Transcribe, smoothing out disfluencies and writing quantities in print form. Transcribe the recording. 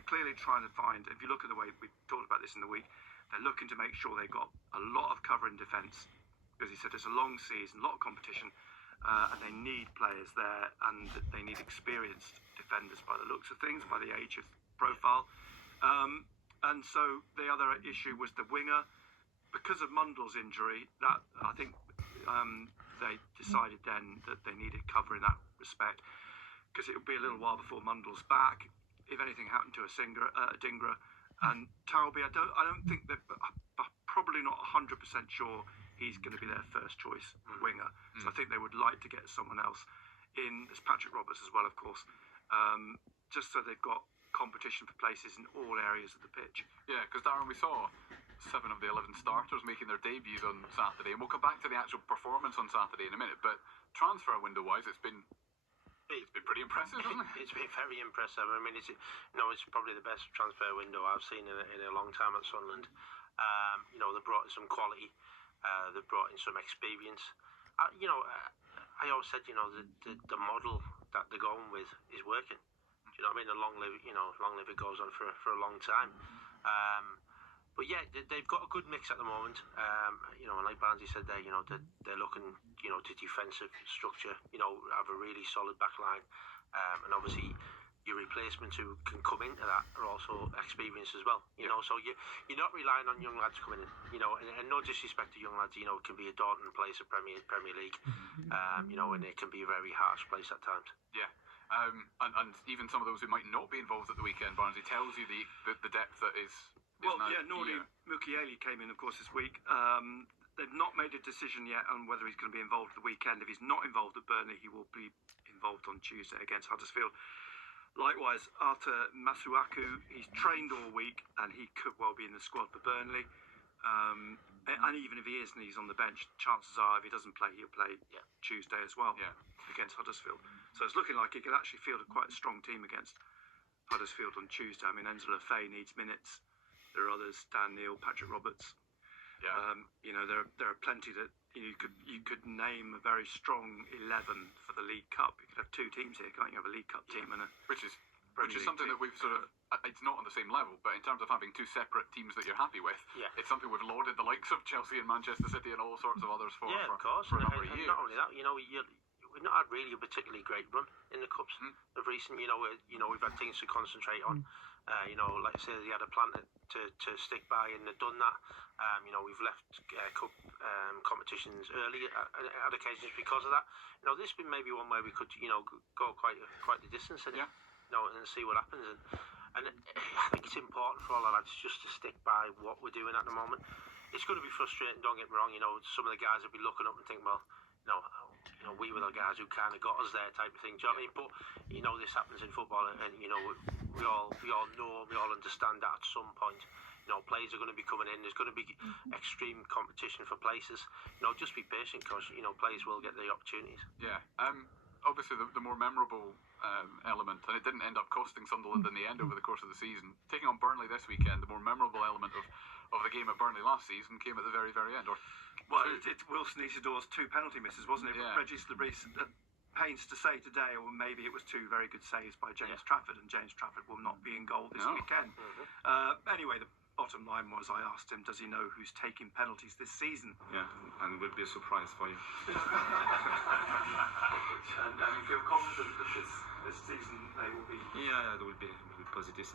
they're clearly trying to find, if you look at the way we talked about this in the week, they're looking to make sure they've got a lot of cover in defence. As he said, it's a long season, a lot of competition, and they need players there, and they need experienced defenders by the looks of things, by the age of profile. And so the other issue was the winger. Because of Mundell's injury, that I think they decided then that they needed cover in that respect, because it would be a little while before Mundell's back. If anything happened to Dingra and Tarlby, I don't think that. Probably not 100% sure he's going to be their first choice winger. So I think they would like to get someone else in. There's Patrick Roberts as well, of course, just so they've got competition for places in all areas of the pitch. Yeah, because Darren, we saw 7 of the 11 starters making their debuts on Saturday, and we'll come back to the actual performance on Saturday in a minute. But transfer window wise, it's been pretty impressive, hasn't it? It's been very impressive. I mean, it's probably the best transfer window I've seen in a long time at Sunderland. They brought in some quality, they brought in some experience. I always said, the model that they're going with is working. Do you know what I mean? Long live it goes on for a long time. But yeah, they've got a good mix at the moment. And like Barnsley said there, they're looking, to defensive structure, have a really solid back line. And obviously your replacements who can come into that are also experienced as well. So you're not relying on young lads coming in. And no disrespect to young lads, it can be a daunting place, a Premier League. And it can be a very harsh place at times. Yeah. And even some of those who might not be involved at the weekend, Barnsley tells you the depth that is. Nordi Mukiele came in, of course, this week. They've not made a decision yet on whether he's going to be involved at the weekend. If he's not involved at Burnley, he will be involved on Tuesday against Huddersfield. Likewise, Arthur Masuaku, he's trained all week and he could well be in the squad for Burnley. And even if he is and he's on the bench, chances are if he doesn't play, he'll play Tuesday as well against Huddersfield. So it's looking like he could actually field quite a strong team against Huddersfield on Tuesday. I mean, Enzo Lefebvre needs minutes. There are others, Dan Neil, Patrick Roberts. Yeah. There are plenty that you could name a very strong 11 for the League Cup. You could have 2 teams here, can't you? Have a League Cup team and a which is something that we've sort of. It's not on the same level, but in terms of having 2 separate teams that you're happy with, it's something we've lauded the likes of Chelsea and Manchester City and all sorts of others for. Yeah, of course. For a number of years. Not only that, we've not had really a particularly great run in the cups of recent. We've had things to concentrate on. Like I say, they had a plan to stick by, and they've done that. We've left cup competitions early at occasions because of that. This has been maybe one where we could, go quite the distance and and see what happens. And I think it's important for all the lads just to stick by what we're doing at the moment. It's going to be frustrating. Don't get me wrong. Some of the guys will be looking up and think, well, we were the guys who kind of got us there, type of thing. Do you know what I mean? But this happens in football, and we all know, we all understand that at some point. Players are going to be coming in. There's going to be extreme competition for places. Just be patient, because players will get the opportunities. Yeah. Obviously, the more memorable element, and it didn't end up costing Sunderland in the end over the course of the season. Taking on Burnley this weekend, the more memorable element of the game at Burnley last season came at the very, very end. It's Wilson Isidore's 2 penalty misses, wasn't it? Yeah. Regis Lebris pains to say today, or maybe it was 2 very good saves by James Trafford, and James Trafford will not be in goal this weekend. Anyway, the bottom line was, I asked him, does he know who's taking penalties this season? Yeah, and it will be a surprise for you. And you feel confident that this season they will be? Yeah, it will be positive.